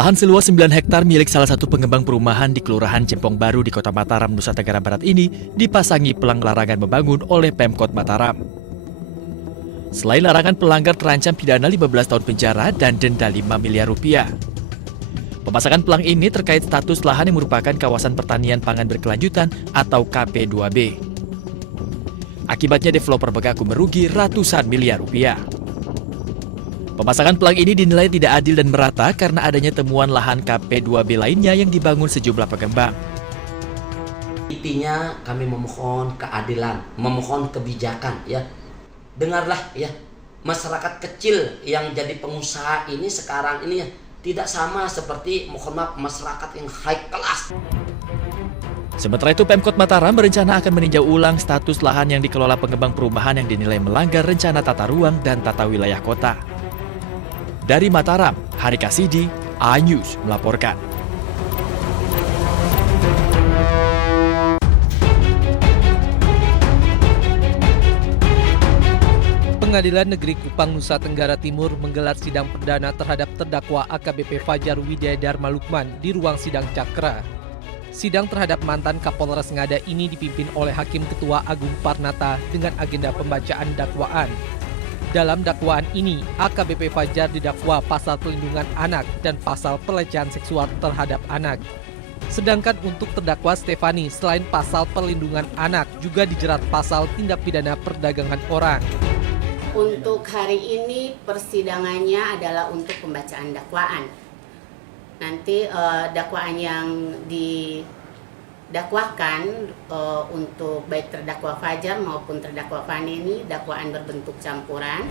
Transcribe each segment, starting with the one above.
Lahan seluas 9 hektar milik salah satu pengembang perumahan di Kelurahan Cempong Baru di Kota Mataram, Nusa Tenggara Barat ini dipasangi pelang larangan membangun oleh Pemkot Mataram. Selain larangan, pelanggar terancam pidana 15 tahun penjara dan denda 5 miliar rupiah. Pemasangan pelang ini terkait status lahan yang merupakan kawasan pertanian pangan berkelanjutan atau KP2B. Akibatnya developer mengaku merugi ratusan miliar rupiah. Pemasangan pelang ini dinilai tidak adil dan merata karena adanya temuan lahan KP2B lainnya yang dibangun sejumlah pengembang. Intinya kami memohon keadilan, memohon kebijakan ya. Dengarlah ya, masyarakat kecil yang jadi pengusaha ini sekarang ini ya tidak sama seperti mohon maaf masyarakat yang high class. Sementara itu Pemkot Mataram berencana akan meninjau ulang status lahan yang dikelola pengembang perumahan yang dinilai melanggar rencana tata ruang dan tata wilayah kota. Dari Mataram, Hari Kasidi, iNews melaporkan. Pengadilan Negeri Kupang, Nusa Tenggara Timur menggelar sidang perdana terhadap terdakwa AKBP Fajar Widya Dharma Lukman di ruang sidang Cakra. Sidang terhadap mantan Kapolres Ngada ini dipimpin oleh Hakim Ketua Agung Parnata dengan agenda pembacaan dakwaan. Dalam dakwaan ini, AKBP Fajar didakwa pasal pelindungan anak dan pasal pelecehan seksual terhadap anak. Sedangkan untuk terdakwa Stefani, selain pasal perlindungan anak, juga dijerat pasal tindak pidana perdagangan orang. Untuk hari ini persidangannya adalah untuk pembacaan dakwaan. Nanti dakwaan yang didakwakan untuk baik terdakwa Fajar maupun terdakwa Fani ini dakwaan berbentuk campuran.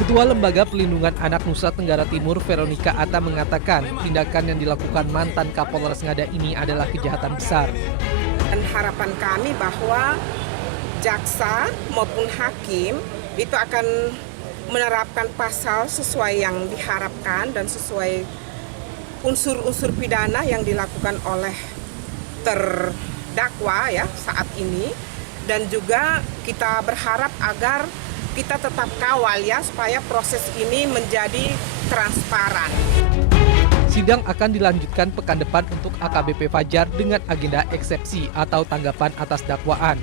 Ketua Lembaga Pelindungan Anak Nusa Tenggara Timur, Veronica Atta mengatakan tindakan yang dilakukan mantan Kapolres Ngada ini adalah kejahatan besar. Dan harapan kami bahwa jaksa maupun hakim itu akan menerapkan pasal sesuai yang diharapkan dan sesuai unsur-unsur pidana yang dilakukan oleh terdakwa ya saat ini, dan juga kita berharap agar kita tetap kawal ya supaya proses ini menjadi transparan. Sidang akan dilanjutkan pekan depan untuk AKBP Fajar dengan agenda eksepsi atau tanggapan atas dakwaan.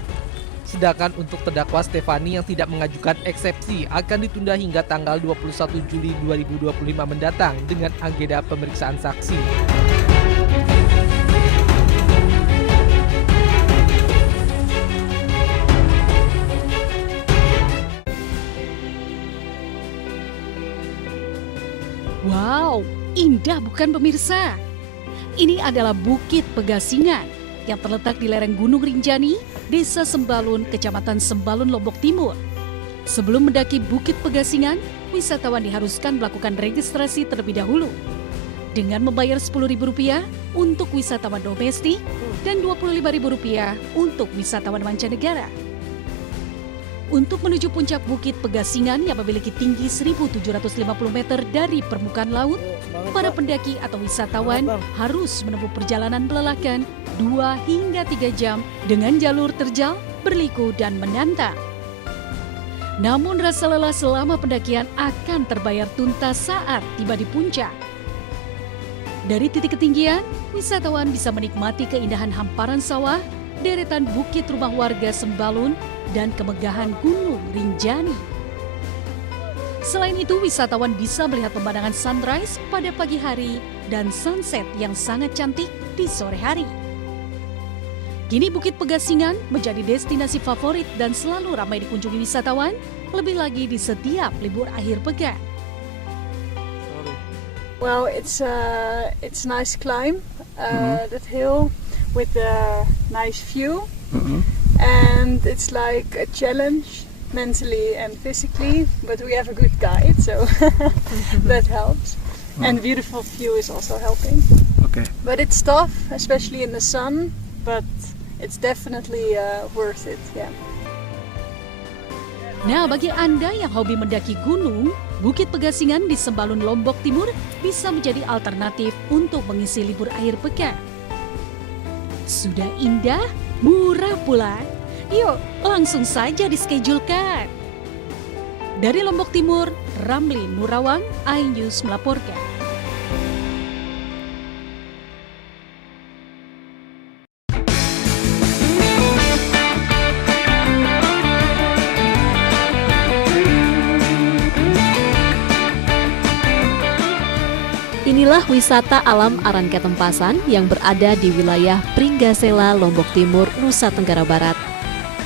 Sedangkan untuk terdakwa Stefani yang tidak mengajukan eksepsi akan ditunda hingga tanggal 21 Juli 2025 mendatang dengan agenda pemeriksaan saksi. Wow, indah bukan pemirsa? Ini adalah Bukit Pegasingan yang terletak di lereng Gunung Rinjani, Desa Sembalun, Kecamatan Sembalun, Lombok Timur. Sebelum mendaki Bukit Pegasingan, wisatawan diharuskan melakukan registrasi terlebih dahulu dengan membayar Rp10.000 untuk wisatawan domestik dan Rp25.000 untuk wisatawan mancanegara. Untuk menuju puncak Bukit Pegasingan yang memiliki tinggi 1.750 meter dari permukaan laut, para pendaki atau wisatawan harus menempuh perjalanan melelahkan 2 hingga 3 jam dengan jalur terjal, berliku, dan menantang. Namun rasa lelah selama pendakian akan terbayar tuntas saat tiba di puncak. Dari titik ketinggian, wisatawan bisa menikmati keindahan hamparan sawah, deretan bukit rumah warga Sembalun, dan kemegahan Gunung Rinjani. Selain itu, wisatawan bisa melihat pemandangan sunrise pada pagi hari dan sunset yang sangat cantik di sore hari. Kini Bukit Pegasingan menjadi destinasi favorit dan selalu ramai dikunjungi wisatawan, lebih lagi di setiap libur akhir pekan. Well, it's nice climb that hill with a nice view, and it's like a challenge mentally and physically. But we have a good guide, so that helps. And beautiful view is also helping. Okay. But it's tough, especially in the sun. But it's definitely worth it. Yeah. Nah, bagi Anda yang hobi mendaki gunung, Bukit Pegasingan di Sembalun, Lombok Timur bisa menjadi alternatif untuk mengisi libur akhir pekan. Sudah indah, murah pula. Yuk, langsung saja dischedule-kan. Dari Lombok Timur, Ramli Nurawang, iNews melaporkan. Inilah wisata alam Arangke Tempasan yang berada di wilayah Pringgasela, Lombok Timur, Nusa Tenggara Barat.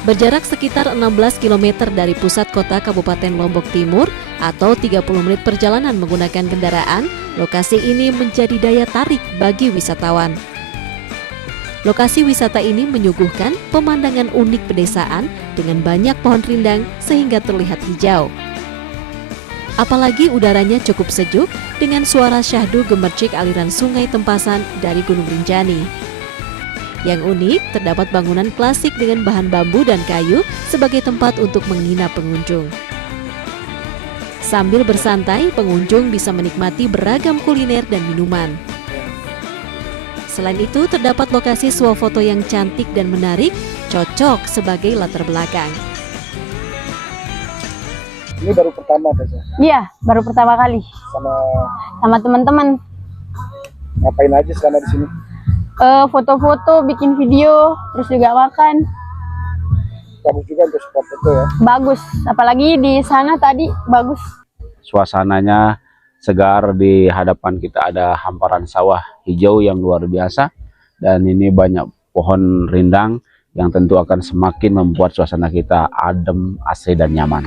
Berjarak sekitar 16 km dari pusat kota Kabupaten Lombok Timur atau 30 menit perjalanan menggunakan kendaraan, lokasi ini menjadi daya tarik bagi wisatawan. Lokasi wisata ini menyuguhkan pemandangan unik pedesaan dengan banyak pohon rindang sehingga terlihat hijau. Apalagi udaranya cukup sejuk dengan suara syahdu gemercik aliran sungai Tempasan dari Gunung Rinjani. Yang unik, terdapat bangunan klasik dengan bahan bambu dan kayu sebagai tempat untuk menginap pengunjung. Sambil bersantai, pengunjung bisa menikmati beragam kuliner dan minuman. Selain itu, terdapat lokasi swafoto yang cantik dan menarik, cocok sebagai latar belakang. Ini baru pertama, Tessa? Iya, baru pertama kali. Sama teman-teman. Ngapain aja selama di sini? Foto-foto, bikin video, terus juga makan. Bagus juga untuk spot foto ya? Bagus, apalagi di sana tadi bagus. Suasananya segar, di hadapan kita ada hamparan sawah hijau yang luar biasa. Dan ini banyak pohon rindang yang tentu akan semakin membuat suasana kita adem, asri, dan nyaman.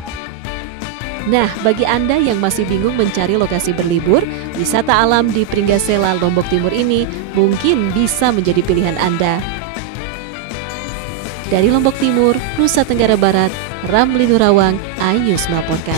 Nah, bagi Anda yang masih bingung mencari lokasi berlibur, wisata alam di Pringgasela, Lombok Timur ini mungkin bisa menjadi pilihan Anda. Dari Lombok Timur, Nusa Tenggara Barat, Ramli Nurawang, iNews melaporkan.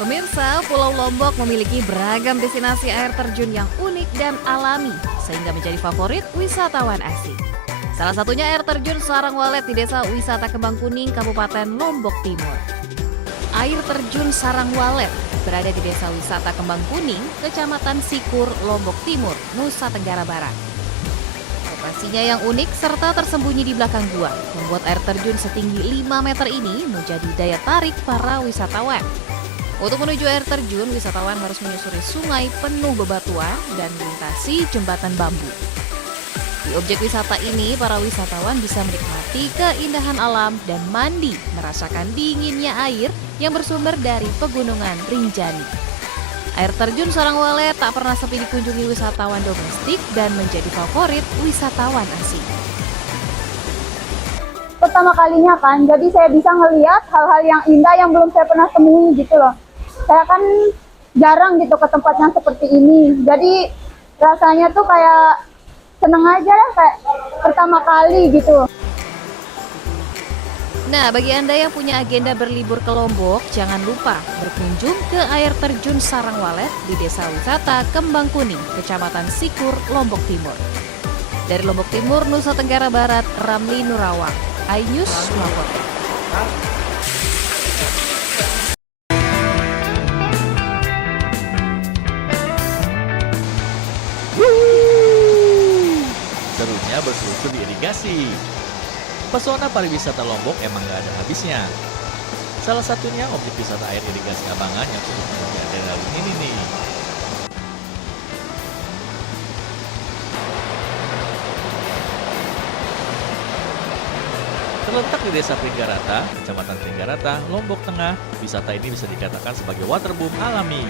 Pemirsa, Pulau Lombok memiliki beragam destinasi air terjun yang unik dan alami, sehingga menjadi favorit wisatawan asing. Salah satunya air terjun Sarang Walet di Desa Wisata Kembang Kuning, Kabupaten Lombok Timur. Air terjun Sarang Walet berada di Desa Wisata Kembang Kuning, Kecamatan Sikur, Lombok Timur, Nusa Tenggara Barat. Lokasinya yang unik serta tersembunyi di belakang gua membuat air terjun setinggi 5 meter ini menjadi daya tarik para wisatawan. Untuk menuju air terjun, wisatawan harus menyusuri sungai penuh bebatuan dan melintasi jembatan bambu. Di objek wisata ini, para wisatawan bisa menikmati keindahan alam dan mandi, merasakan dinginnya air yang bersumber dari pegunungan Rinjani. Air terjun Sarang Walet tak pernah sepi dikunjungi wisatawan domestik dan menjadi favorit wisatawan asing. Pertama kalinya kan, jadi saya bisa ngelihat hal-hal yang indah yang belum saya pernah temui gitu loh. Saya kan jarang gitu ke tempat yang seperti ini, jadi rasanya tuh kayak seneng aja lah, kayak pertama kali gitu. Nah, bagi Anda yang punya agenda berlibur ke Lombok, jangan lupa berkunjung ke air terjun Sarang Walet di Desa Wisata Kembang Kuning, Kecamatan Sikur, Lombok Timur. Dari Lombok Timur, Nusa Tenggara Barat, Ramli Nurawang, iNews melaporkan. Serunya berselusur di irigasi. Pesona pariwisata Lombok emang gak ada habisnya. Salah satunya objek wisata air irigasi Abangan yang cukup menjadi adrenalin ini nih. Terletak di Desa Pringgarata, Kecamatan Pringgarata, Lombok Tengah, wisata ini bisa dikatakan sebagai waterboom alami.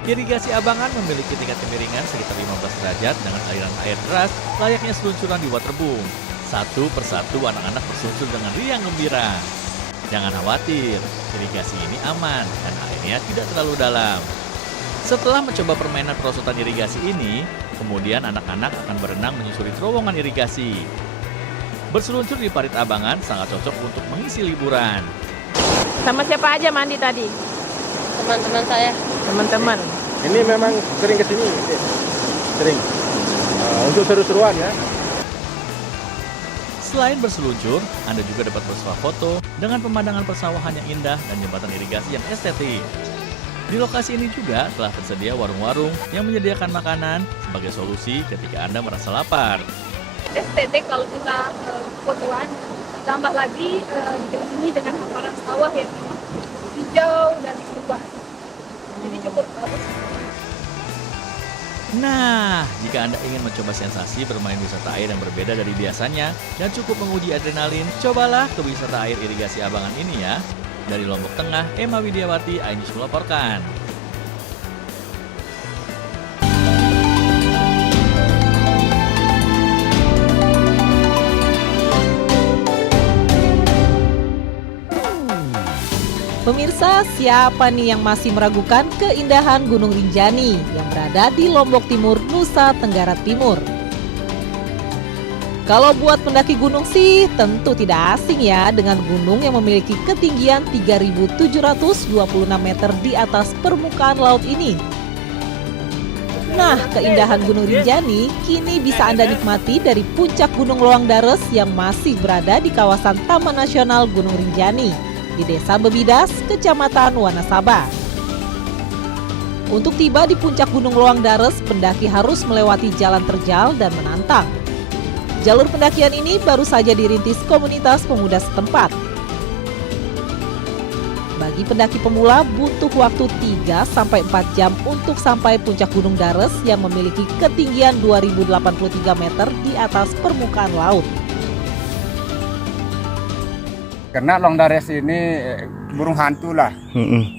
Irigasi Abangan memiliki tingkat kemiringan sekitar 15 derajat dengan aliran air deras layaknya seluncuran di waterboom. Satu persatu anak-anak berseluncur dengan riang gembira. Jangan khawatir, irigasi ini aman dan airnya tidak terlalu dalam. Setelah mencoba permainan perosotan irigasi ini, kemudian anak-anak akan berenang menyusuri terowongan irigasi. Berseluncur di parit Abangan sangat cocok untuk mengisi liburan. Sama siapa aja mandi tadi? Teman-teman saya. Teman-teman. Ini memang sering ke sini? Sering. Untuk seru-seruan ya. Selain berseluncur, Anda juga dapat bersuah foto dengan pemandangan persawahan yang indah dan jembatan irigasi yang estetik. Di lokasi ini juga telah tersedia warung-warung yang menyediakan makanan sebagai solusi ketika Anda merasa lapar. Estetik kalau kita fotoan, tambah lagi ini dengan hamparan sawah yang hijau dan berubah. Jadi cukup bagus. Nah, jika Anda ingin mencoba sensasi bermain wisata air yang berbeda dari biasanya dan cukup menguji adrenalin, cobalah ke wisata air irigasi Abangan ini ya. Dari Lombok Tengah, Emma Widiawati, iNews melaporkan. Pemirsa, siapa nih yang masih meragukan keindahan Gunung Rinjani yang berada di Lombok Timur, Nusa Tenggara Timur? Kalau buat pendaki gunung sih tentu tidak asing ya dengan gunung yang memiliki ketinggian 3.726 meter di atas permukaan laut ini. Nah, keindahan Gunung Rinjani kini bisa Anda nikmati dari puncak Gunung Loang Dares yang masih berada di kawasan Taman Nasional Gunung Rinjani di Desa Bebidas, Kecamatan Wanasaba. Untuk tiba di puncak Gunung Loang Dares, pendaki harus melewati jalan terjal dan menantang. Jalur pendakian ini baru saja dirintis komunitas pemuda setempat. Bagi pendaki pemula butuh waktu 3-4 jam untuk sampai puncak Gunung Dares yang memiliki ketinggian 2083 meter di atas permukaan laut. Karena Loang Dares ini burung hantu lah.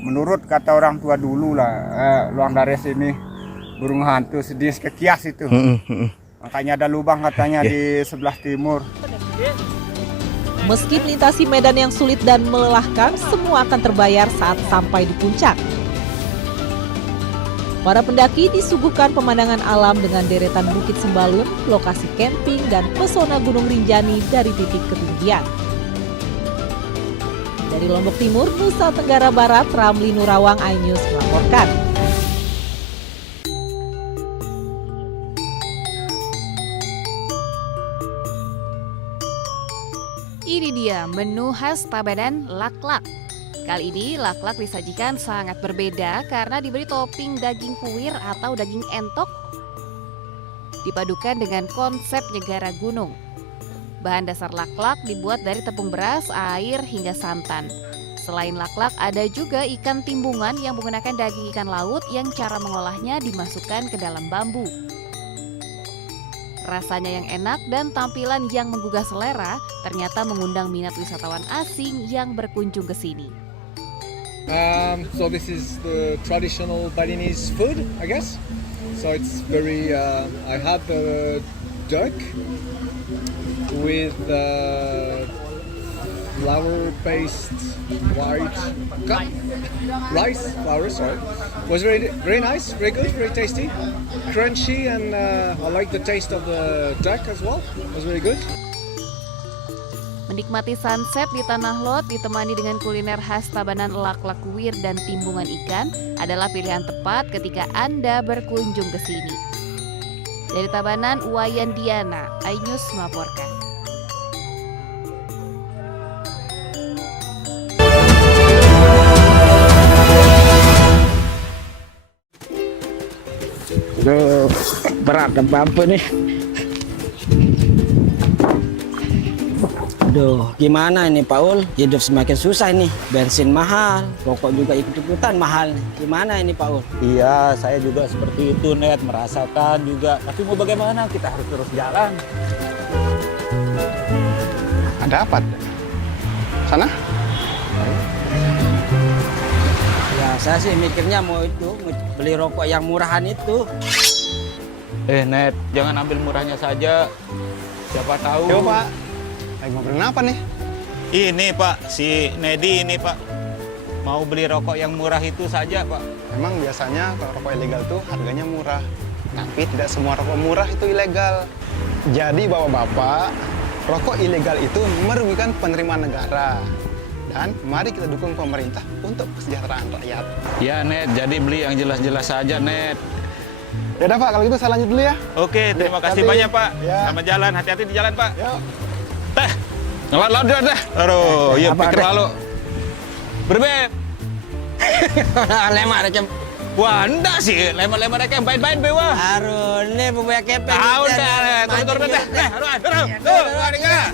Menurut kata orang tua dulu lah, Loang Dares ini burung hantu sedih kekias itu. Makanya ada lubang katanya di sebelah timur. Meski melintasi medan yang sulit dan melelahkan, semua akan terbayar saat sampai di puncak. Para pendaki disuguhkan pemandangan alam dengan deretan Bukit Sembalun, lokasi camping, dan pesona Gunung Rinjani dari titik ketinggian. Dari Lombok Timur, Nusa Tenggara Barat, Ramli Nurawang, iNews melaporkan. Ini dia menu khas Tabanan laklak. Kali ini laklak disajikan sangat berbeda karena diberi topping daging kuir atau daging entok dipadukan dengan konsep nyegara gunung. Bahan dasar laklak dibuat dari tepung beras, air, hingga santan. Selain laklak, ada juga ikan timbungan yang menggunakan daging ikan laut yang cara mengolahnya dimasukkan ke dalam bambu. Rasanya yang enak dan tampilan yang menggugah selera ternyata mengundang minat wisatawan asing yang berkunjung ke sini. So this is the traditional Balinese food, I guess. So it's very. I had the duck with flour-based white cup rice flour. Sorry, was very nice, very good, very tasty, crunchy, and I like the taste of the duck as well. It was very good. Menikmati sunset di Tanah Lot ditemani dengan kuliner khas Tabanan laklak kuir dan timbungan ikan adalah pilihan tepat ketika Anda berkunjung ke sini. Dari Tabanan, Wayan Diana, iNews melaporkan. Aduh, berat apa nih. Aduh, gimana ini Paul? Hidup semakin susah ini. Bensin mahal, rokok juga ikut-ikutan mahal. Gimana ini Paul? Iya, saya juga seperti itu, Net. Merasakan juga. Tapi mau bagaimana? Kita harus terus jalan. Ada apa? Sana? Ya, saya sih mikirnya mau beli rokok yang murahan itu. Net, jangan ambil murahnya saja. Siapa tahu. Yo, Pak. Lagi ngobrolin apa nih? Ini, Pak. Si Nedi ini, Pak. Mau beli rokok yang murah itu saja, Pak. Memang biasanya kalau rokok ilegal tuh harganya murah. Tapi tidak semua rokok murah itu ilegal. Jadi Bapak-bapak, rokok ilegal itu merugikan penerimaan negara. Dan mari kita dukung pemerintah untuk kesejahteraan rakyat. Ya, Net. Jadi beli yang jelas-jelas saja, Net. Ya udah Pak, kalau gitu saya lanjut dulu ya. Oke, terima kasih banyak, Pak. Ya. Selamat jalan, hati-hati di jalan, Pak. Yuk. Teh, ngelat-lat deh, teh. Aduh, iya pikir lalu. Berbeb. Lemar aja. Wah, enggak sih. Lemar-lemar kayak bain-bain, bewa. Aduh, ini bubaya kepeng. Tahu dah, turun-turun deh. Aduh. Tuh, ada.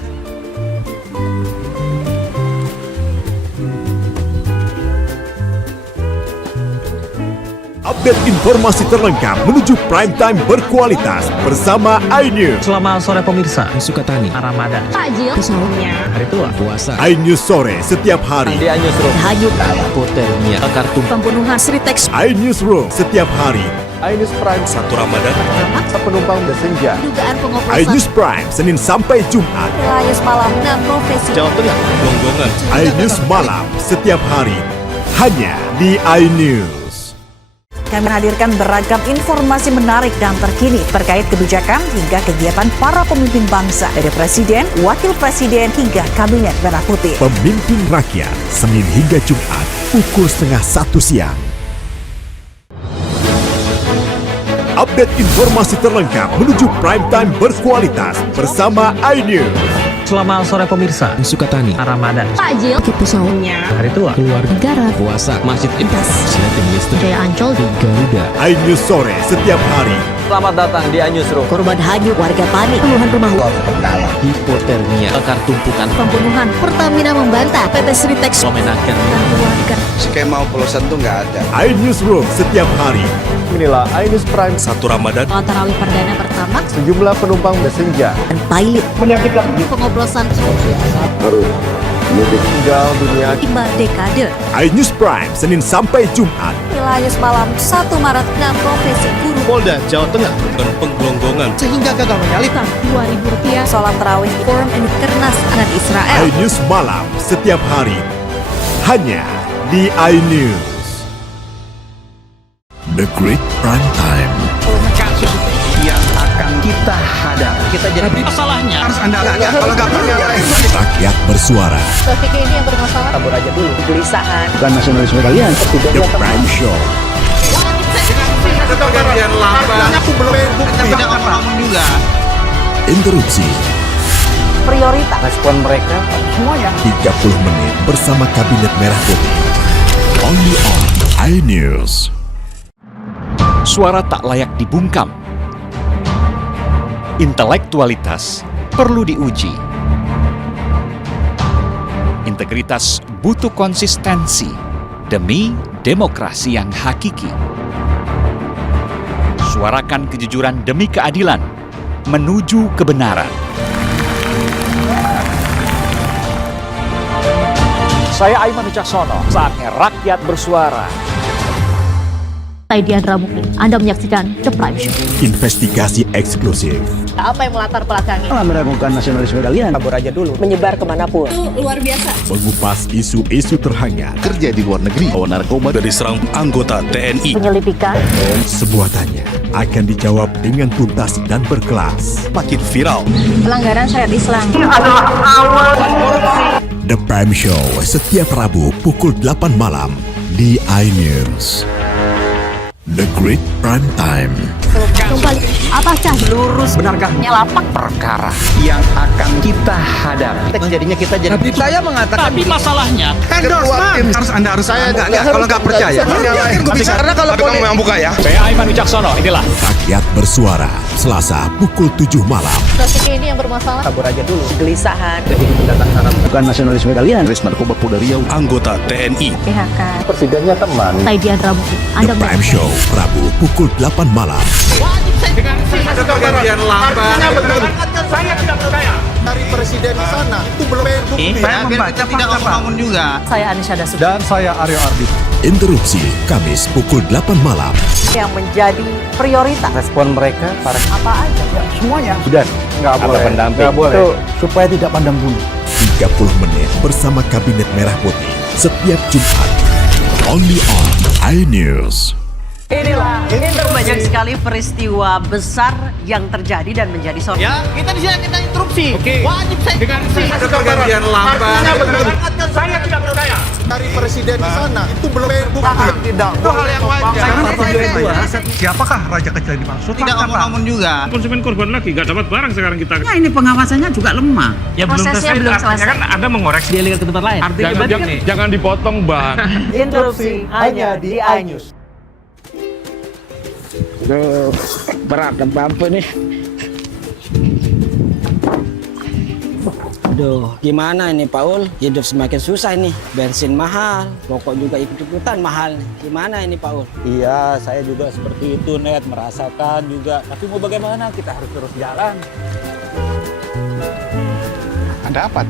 Update informasi terlengkap menuju prime time berkualitas bersama iNews. Selamat sore pemirsa, Sukatani, Ramadan, Takjil, Sahurnya, Hari Tua, Puasa. iNews sore setiap hari. Di iNews Room, Hanyut, Hotelnya, Kartu, pembunuhan Sri Teks, iNews Room setiap hari. iNews Prime, 1 Ramadan, penumpang bersenja. dugaan pengoplosan, iNews Prime Senin sampai Jumat. Wilayah malam 6 profesi. Jawa Tengah, Gonggongan. iNews malam setiap hari hanya di iNews. Kami hadirkan beragam informasi menarik dan terkini terkait kebijakan hingga kegiatan para pemimpin bangsa dari Presiden, Wakil Presiden hingga Kabinet Merah Putih. Pemimpin Rakyat Senin hingga Jumat pukul 12:30 siang. Update informasi terlengkap menuju prime time berkualitas bersama iNews. Selamat sore pemirsa, Sukatani, Ramadan, Takjil, Sahurnya, Hari Tua, Keluarga, negara, Puasa, Masjid Intas, Silatin Listrik, Jaya Ancol, Garuda. iNews sore setiap hari. Selamat datang di iNews Room. Korban hanyut, warga panik, puluhan rumah Hipotermia, bakar tumpukan, pembunuhan, Pertamina membantah PT Sri Teks memenangkan dan keluarga. Skema oplosan tuh nggak ada. iNews Room setiap hari. Inilah iNews Prime, 1 Ramadan. Sholat tarawih perdana pertama, sejumlah penumpang bersenja. dan pilot pengoplosan Tinggal dunia. 5 dekade. iNews Prime Senin sampai Jumat. Wilayah malam 1 Maret 6 profesi guru. Polda Jawa Tengah dan penggelonggongan sehingga gagal menyalip. Rp2.000. Sholat tarawih di Forum Kernas dengan Israel. iNews malam setiap hari hanya di iNews. The Great Prime Time. Yang akan kita hadapi. Kita jadi masalahnya. Harus Anda kalau nggak Rakyat bersuara. Trafik ini yang bermasalah. Kabur aja dulu. Kegelisahan. bukan nasionalisme kalian. The Prime Show. Pergantian lambat. Aku belum bukti. Tidak ngomong juga. Interupsi Prioritas. Respon mereka semuanya 30 menit bersama Kabinet Merah Putih. Only on iNews. Suara tak layak dibungkam. Intelektualitas perlu diuji. Integritas butuh konsistensi demi demokrasi yang hakiki. Suarakan kejujuran demi keadilan menuju kebenaran. Saya Aiman Wicaksono, saatnya rakyat bersuara. Saya Diandra Mukti. Anda menyaksikan The Prime Show. Investigasi eksklusif. Apa yang melatar belakangi? Meragukan nasionalisme kalian. Kabur aja dulu. Menyebar kemanapun. Luar biasa. Mengupas isu-isu terhangat. Kerja di luar negeri, bawa narkoba dari serang anggota TNI. Penyelidikan. Sebuah tanya akan dijawab dengan tuntas dan berkelas. Makin viral. Pelanggaran syariat Islam. The Prime Show setiap Rabu pukul 8 malam di iNews. The Great Prime Time. Kembali. Apakah Lurus benarkah Nyelapak. perkara yang akan kita hadapi? Jadinya kita jadi. Saya mengatakan. Tapi masalahnya Endorsement harus Anda harus saya nggak kalau nggak percaya. Karena kalau kamu memang buka ya. Saya Aiman Wicaksono, inilah Rakyat bersuara Selasa pukul 7 malam. trafik ini yang bermasalah? Kabur aja dulu. Kegelisahan. Bukan nasionalisme kalian. Res narkoba Polda Riau. Anggota TNI. PHK. presidennya teman. Saya Diandra Mukti. Anda The Prime Show Rabu pukul 8 malam. Ada pergantian lambat. Saya tidak percaya. Dari presiden di sana itu belum bukti. Saya membaca tidak ngomong juga. Saya Anisha Dasuki. Dan saya Aryo Ardi. Interupsi Kamis pukul 8 malam. Yang menjadi prioritas. Respon mereka para Apa aja? Semuanya. sudah nggak boleh. Nggak boleh. Itu supaya tidak pandang bulu. 30 menit bersama Kabinet Merah Putih setiap Jumat. Only on iNews. Inilah banyak sekali peristiwa besar yang terjadi dan menjadi sorotan. Ya, kita di sini kita interupsi. Wajib saya dengar. Ada pergantian lambat. Saya tidak percaya. Dari presiden di sana itu belum bukti. Tidak. Itu hal yang wajar. Siapakah raja kecil yang dimaksud? Tidak ngomong juga. Konsumen korban lagi, nggak dapat barang sekarang kita. Ya ini pengawasannya juga lemah. Ya Prosesnya belum selesai. kan Anda mengoreksi. Dia lihat ke tempat lain. Jangan dipotong, Bang. Interupsi hanya di iNews. Aduh, berat dan bampu nih. Aduh, gimana ini Paul? Hidup semakin susah ini. Bensin mahal, rokok juga ikut-ikutan mahal. Gimana ini Paul? Iya, saya juga seperti itu, Net, merasakan juga. Tapi mau bagaimana? Kita harus terus jalan. Ada apa?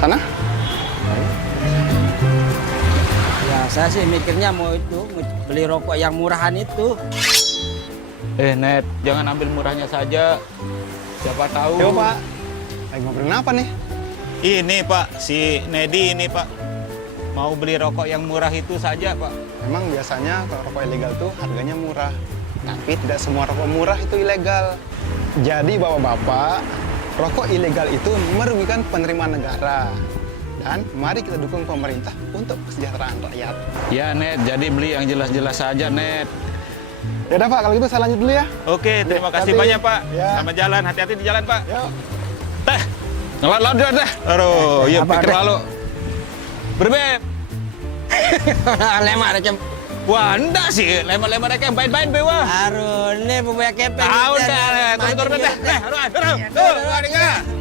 Sana? Ya, saya sih mikirnya mau beli rokok yang murahan itu. Net, jangan ambil murahnya saja. Siapa tahu. Yo, Pak. Lagi ngobrolin apa nih? Ini, Pak, si Nedi ini, Pak. Mau beli rokok yang murah itu saja, Pak. Memang biasanya kalau rokok ilegal tuh harganya murah. Tapi tidak semua rokok murah itu ilegal. Jadi bapak-bapak, rokok ilegal itu merugikan penerimaan negara. Dan mari kita dukung pemerintah untuk kesejahteraan rakyat. Ya, Net, jadi beli yang jelas-jelas saja, Net. Ya udah Pak, kalau gitu saya lanjut dulu ya. Oke, terima kasih banyak, Pak. Selamat jalan, hati-hati di jalan, Pak. Ngelot-lot dah. Aduh, ya pikir lalu. Berbeb. Lemak recem. Wah, enggak sih. Lemak-lemak mereka yang baik-baik, Bewa. Aduh, ini bubaya kepeng. Tahu dah. Turun, Beb. Turun.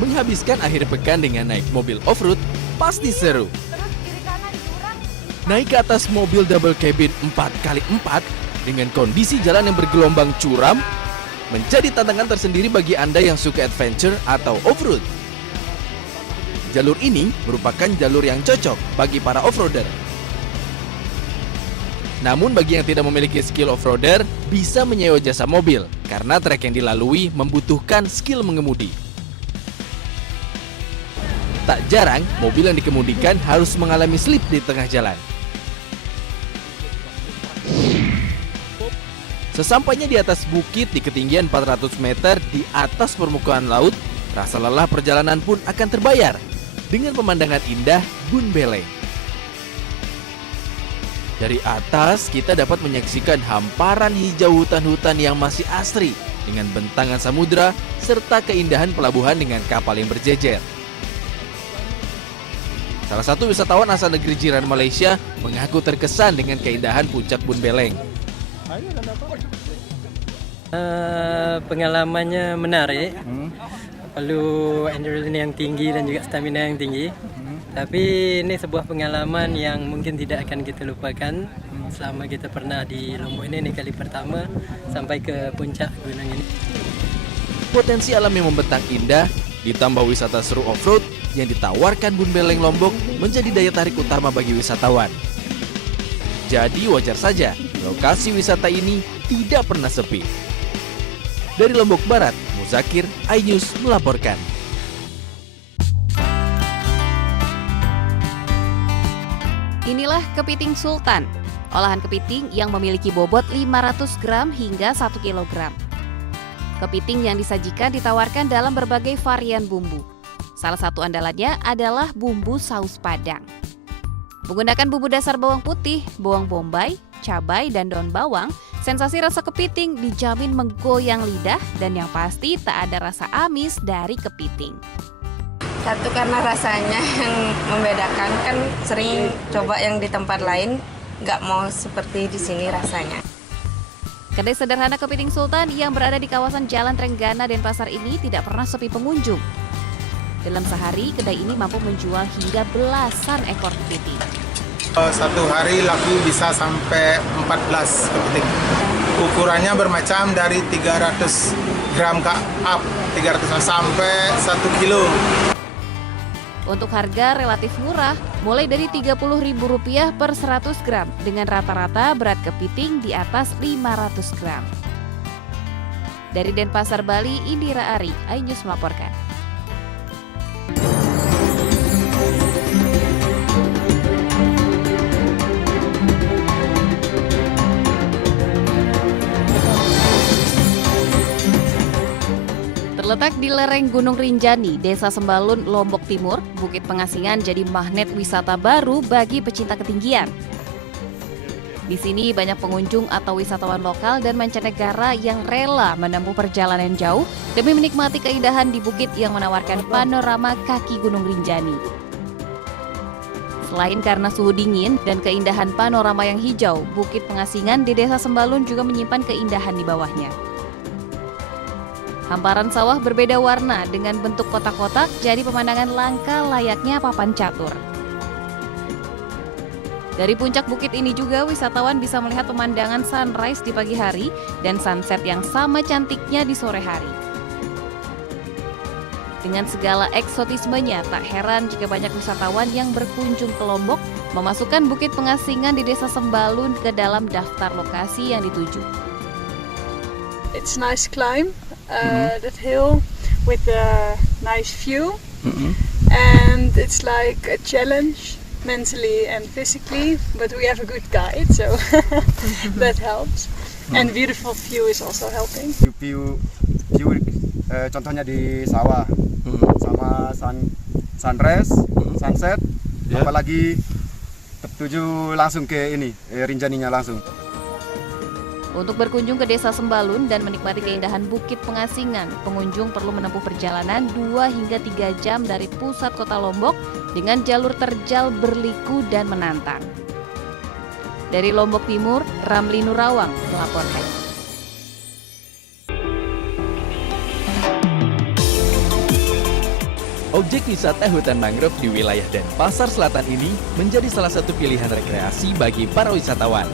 Menghabiskan akhir pekan dengan naik mobil off-road pasti seru. Naik ke atas mobil double cabin 4x4 dengan kondisi jalan yang bergelombang curam menjadi tantangan tersendiri bagi Anda yang suka adventure atau off-road. Jalur ini merupakan jalur yang cocok bagi para off-roader. Namun bagi yang tidak memiliki skill off-roader, bisa menyewa jasa mobil karena trek yang dilalui membutuhkan skill mengemudi. Tak jarang, mobil yang dikemudikan harus mengalami slip di tengah jalan. Sesampainya di atas bukit di ketinggian 400 meter di atas permukaan laut, rasa lelah perjalanan pun akan terbayar dengan pemandangan indah Bun Beleng. Dari atas, kita dapat menyaksikan hamparan hijau hutan-hutan yang masih asri dengan bentangan samudra serta keindahan pelabuhan dengan kapal yang berjejer. Salah satu wisatawan asal negeri jiran Malaysia mengaku terkesan dengan keindahan puncak Bun Beleng. Pengalamannya menarik, perlu adrenalin yang tinggi dan juga stamina yang tinggi. Tapi ini sebuah pengalaman yang mungkin tidak akan kita lupakan selama kita pernah di Lombok ini kali pertama sampai ke puncak gunung ini. Potensi alam yang membentang indah ditambah wisata seru off-road yang ditawarkan Bun Beleng Lombok menjadi daya tarik utama bagi wisatawan. Jadi wajar saja lokasi wisata ini tidak pernah sepi. Dari Lombok Barat, Muzakir, iNews melaporkan. Inilah kepiting sultan, olahan kepiting yang memiliki bobot 500 gram hingga 1 kilogram. Kepiting yang disajikan ditawarkan dalam berbagai varian bumbu. Salah satu andalannya adalah bumbu saus Padang. Menggunakan bumbu dasar bawang putih, bawang bombay, cabai, dan daun bawang, sensasi rasa kepiting dijamin menggoyang lidah dan yang pasti tak ada rasa amis dari kepiting. Satu karena rasanya yang membedakan, kan sering coba yang di tempat lain, nggak mau seperti di sini rasanya. Kedai sederhana Kepiting Sultan yang berada di kawasan Jalan Trenggana Denpasar ini tidak pernah sepi pengunjung. Dalam sehari, kedai ini mampu menjual hingga belasan ekor kepiting. Satu hari laku bisa sampai 14 kepiting. Ukurannya bermacam dari 300 gram ke up, 300 sampai 1 kilo. Untuk harga relatif murah, mulai dari Rp30.000 per 100 gram dengan rata-rata berat kepiting di atas 500 gram. Dari Denpasar, Bali, Indira Ari, iNews melaporkan. Terletak di lereng Gunung Rinjani, Desa Sembalun, Lombok Timur, Bukit Pengasingan jadi magnet wisata baru bagi pecinta ketinggian. Di sini banyak pengunjung atau wisatawan lokal dan mancanegara yang rela menempuh perjalanan jauh demi menikmati keindahan di bukit yang menawarkan panorama kaki Gunung Rinjani. Selain karena suhu dingin dan keindahan panorama yang hijau, Bukit Pengasingan di Desa Sembalun juga menyimpan keindahan di bawahnya. Hamparan sawah berbeda warna dengan bentuk kotak-kotak, jadi pemandangan langka layaknya papan catur. Dari puncak bukit ini juga wisatawan bisa melihat pemandangan sunrise di pagi hari dan sunset yang sama cantiknya di sore hari. Dengan segala eksotismenya, tak heran jika banyak wisatawan yang berkunjung ke Lombok memasukkan Bukit Pengasingan di Desa Sembalun ke dalam daftar lokasi yang dituju. It's nice climb, that hill with a nice view, and it's like a challenge. Mentally and physically, but we have a good guide, so that helps. And beautiful view is also helping. View contohnya di sawah, sama sunrise, sunset, apalagi tertuju langsung ke ini Rinjaninya langsung. Untuk berkunjung ke Desa Sembalun dan menikmati keindahan Bukit Pengasingan, pengunjung perlu menempuh perjalanan 2 hingga 3 jam dari pusat kota Lombok dengan jalur terjal berliku dan menantang. Dari Lombok Timur, Ramli Nurawang melaporkan. Objek wisata hutan mangrove di wilayah Denpasar Selatan ini menjadi salah satu pilihan rekreasi bagi para wisatawan.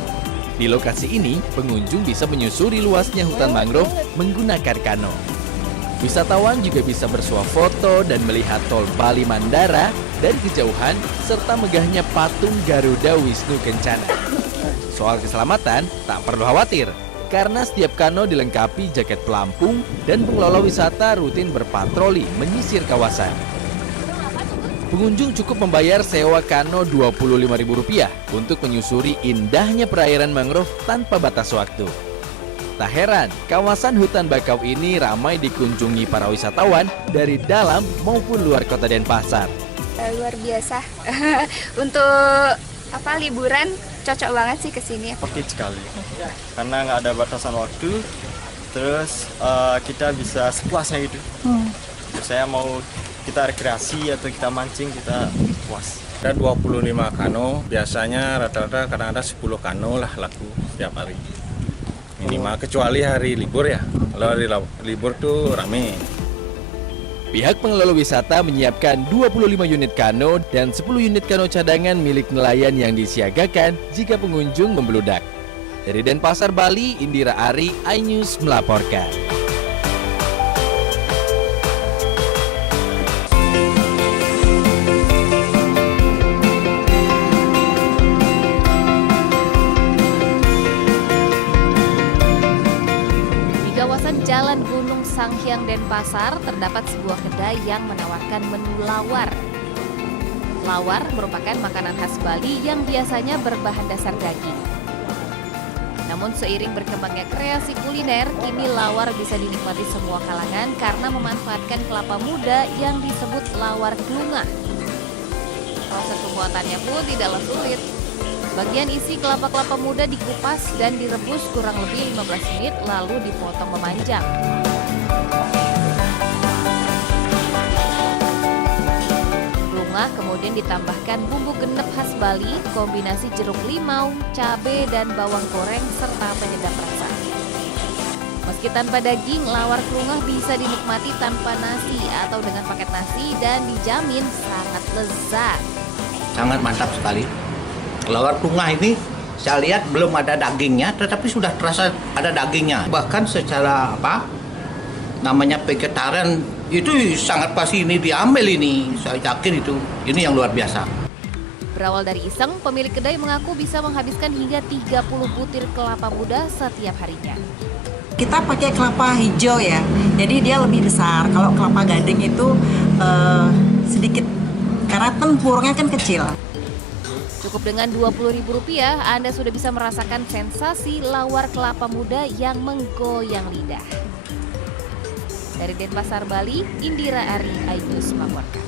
Di lokasi ini, pengunjung bisa menyusuri luasnya hutan mangrove menggunakan kano. Wisatawan juga bisa bersuah foto dan melihat tol Bali Mandara dari kejauhan serta megahnya patung Garuda Wisnu Kencana. Soal keselamatan, tak perlu khawatir karena setiap kano dilengkapi jaket pelampung dan pengelola wisata rutin berpatroli menyisir kawasan. Pengunjung cukup membayar sewa kano Rp25.000 untuk menyusuri indahnya perairan mangrove tanpa batas waktu. Tak heran, kawasan hutan bakau ini ramai dikunjungi para wisatawan dari dalam maupun luar kota Denpasar. Luar biasa. Untuk liburan cocok banget sih ke sini. Oke sekali. Karena nggak ada batasan waktu, terus kita bisa sepuasnya gitu. Saya mau kita rekreasi atau kita mancing, kita puas. Ada 25 kano, biasanya rata-rata kadang-kadang 10 kano lah laku setiap hari. Minimal, kecuali hari libur ya. Kalau hari libur tuh rame. Pihak pengelola wisata menyiapkan 25 unit kano dan 10 unit kano cadangan milik nelayan yang disiagakan jika pengunjung membludak. Dari Denpasar, Bali, Indira Ari, iNews melaporkan. Jalan Gunung Sanghyang Denpasar terdapat sebuah kedai yang menawarkan menu lawar. Lawar merupakan makanan khas Bali yang biasanya berbahan dasar daging. Namun seiring berkembangnya kreasi kuliner, kini lawar bisa dinikmati semua kalangan karena memanfaatkan kelapa muda yang disebut lawar klungah. Proses pembuatannya pun tidaklah sulit. Bagian isi kelapa-kelapa muda dikupas dan direbus kurang lebih 15 menit lalu dipotong memanjang. Klungah kemudian ditambahkan bumbu genep khas Bali, kombinasi jeruk limau, cabai dan bawang goreng serta penyedap rasa. Meski tanpa daging, lawar klungah bisa dinikmati tanpa nasi atau dengan paket nasi dan dijamin sangat lezat. Sangat mantap sekali. Lawar klungah ini saya lihat belum ada dagingnya, tetapi sudah terasa ada dagingnya. Bahkan secara namanya vegetarian itu sangat pasti ini diambil ini. Saya yakin itu. Ini yang luar biasa. Berawal dari iseng, pemilik kedai mengaku bisa menghabiskan hingga 30 butir kelapa muda setiap harinya. Kita pakai kelapa hijau ya, jadi dia lebih besar. Kalau kelapa gading itu sedikit, karena tempurnya kan kecil. Cukup dengan Rp20.000, Anda sudah bisa merasakan sensasi lawar kelapa muda yang menggoyang lidah. Dari Denpasar, Bali, Indira Ari, iNews melaporkan.